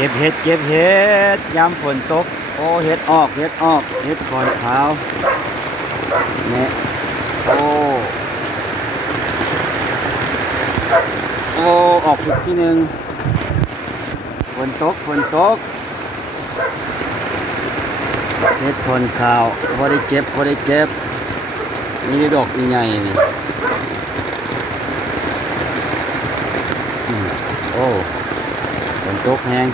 เก็บเห็ดเก็บเห็ดยามฝนตกโอ้เห็ดออกเห็ดออกเห็ดคอยขาวเนี่ยโอ้โอ้ออกสุดที่หนึ่งฝนตกฝนตกเห็ดคนขาวพอได้เก็บพอได้เก็บนี่ดอกใหญ่ๆนี่โอ้ฝนตกแห้ง